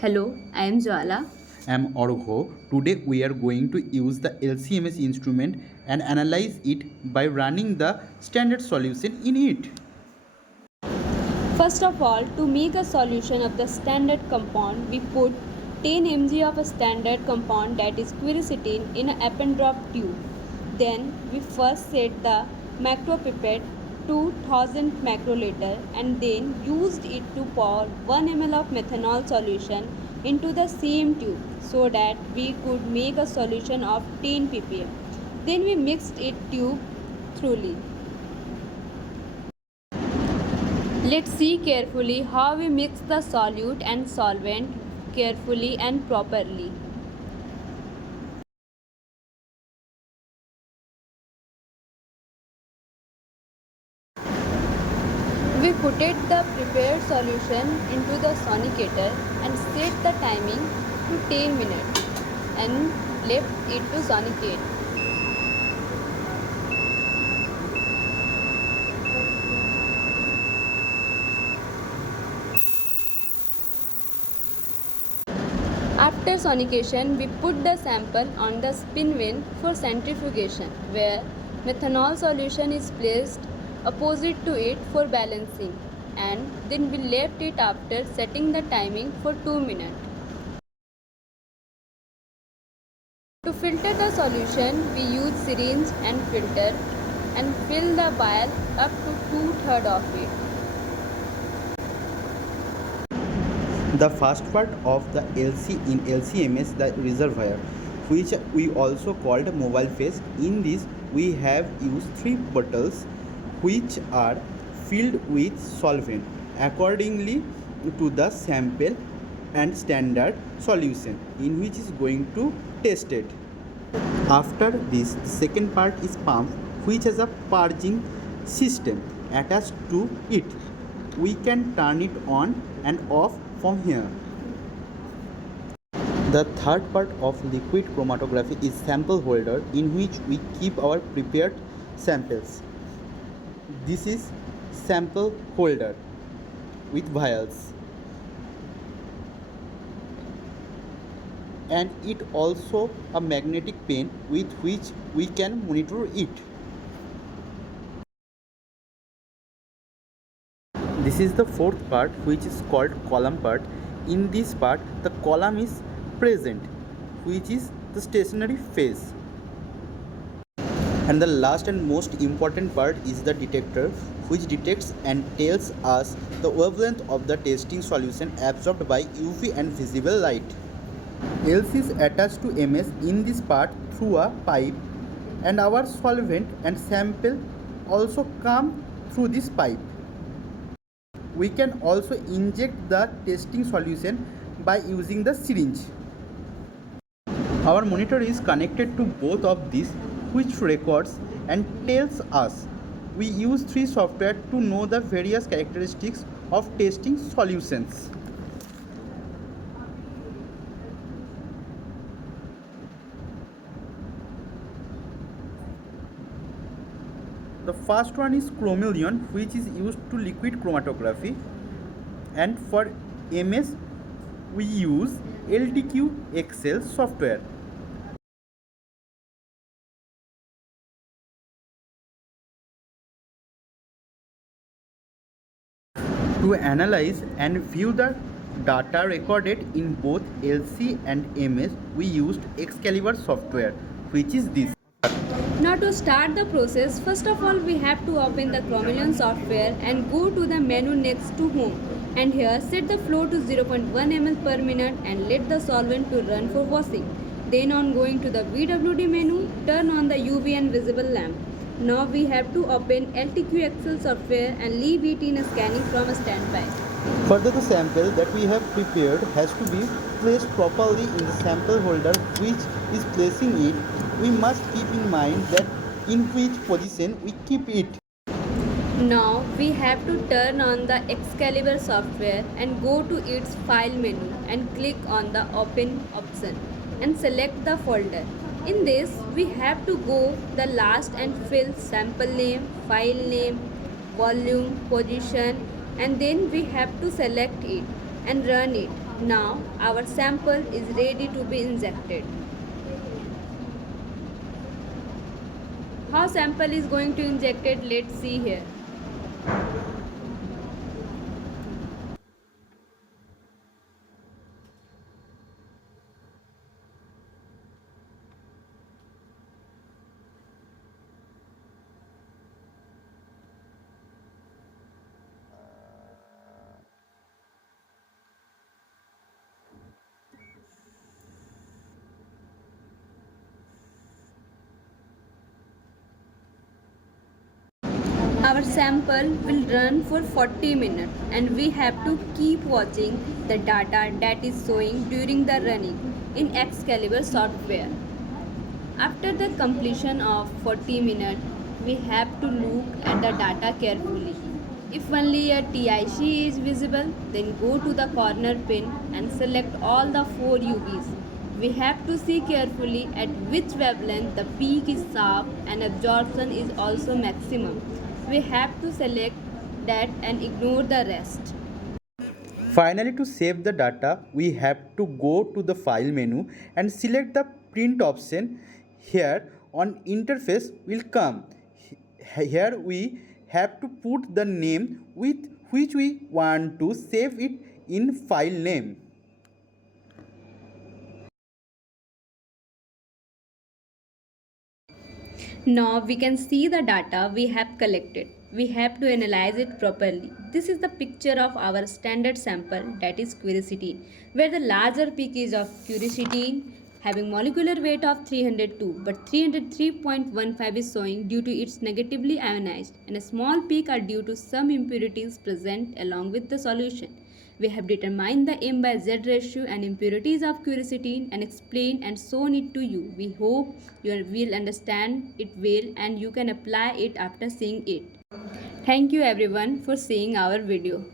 Hello, I am Jwala. I'm Orgho. Today we are going to use the LCMS instrument and analyze it by running the standard solution in it. First of all, to make a solution of the standard compound, we put 10 mg of a standard compound, that is quercetin, in an appendrop tube. Then we first set the macropipette to 1000 macroliter and then used it to pour 1 ml of methanol solution into the same tube so that we could make a solution of 10 ppm. Then we mixed it tube thoroughly. Let's see carefully how we mix the solute and solvent carefully and properly. We put the prepared solution into the sonicator and set the timing to 10 minutes and left it to sonicate. After sonication, we put the sample on the spin vane for centrifugation, where methanol solution is placed opposite to it for balancing, and then we left it after setting the timing for 2 minutes. To filter the solution, we use syringe and filter and fill the vial up to 2/3 of it. The first part of the LC in LCMS, the reservoir, which we also called mobile phase. In this, we have used 3 bottles which are filled with solvent accordingly to the sample and standard solution in which is going to test it. After this, the second part is pump, which has a purging system attached to it. We can turn it on and off from here. The third part of liquid chromatography is sample holder, in which we keep our prepared samples. This is sample holder with vials, and it also a magnetic pen with which we can monitor it. This is the fourth part, which is called column part. In this part, the column is present, which is the stationary phase. And the last and most important part is the detector, which detects and tells us the wavelength of the testing solution absorbed by UV and visible light. LC is attached to MS in this part through a pipe, and our solvent and sample also come through this pipe. We can also inject the testing solution by using the syringe. Our monitor is connected to both of these, which records and tells us. We use 3 software to know the various characteristics of testing solutions. The first one is Chromeleon, which is used to liquid chromatography, and for MS we use LDQ Excel software. To analyze and view the data recorded in both LC and MS, we used Xcalibur Software, which is this. Now to start the process, first of all we have to open the Chromeleon software and go to the menu next to Home, and here set the flow to 0.1 ml per minute and let the solvent to run for washing. Then on going to the VWD menu, turn on the UV and visible lamp. Now we have to open LTQ Excel software and leave it in a scanning from a standby. Further, the sample that we have prepared has to be placed properly in the sample holder, which is placing it. We must keep in mind that in which position we keep it. Now we have to turn on the Xcalibur software and go to its file menu and click on the open option and select the folder. In this we have to go the last and fill sample name, file name, volume, position, and then we have to select it and run it. Now our sample is ready to be injected. How sample is going to injected, let's see here. Our sample will run for 40 minutes and we have to keep watching the data that is showing during the running in Xcalibur software. After the completion of 40 minutes, we have to look at the data carefully. If only a TIC is visible, then go to the corner pin and select all the 4 UVs. We have to see carefully at which wavelength the peak is sharp and absorption is also maximum. We have to select that and ignore the rest. Finally, to save the data, we have to go to the File menu and select the Print option. Here on Interface will come. Here we have to put the name with which we want to save it in file name. Now we can see the data we have collected. We have to analyze it properly. This is the picture of our standard sample, that is quercetin, where the larger peak is of quercetin having molecular weight of 302 but 303.15 is showing due to its negatively ionized, and a small peak are due to some impurities present along with the solution. We have determined the M by Z ratio and impurities of quercetin and explained and shown it to you. We hope you will understand it well and you can apply it after seeing it. Thank you everyone for seeing our video.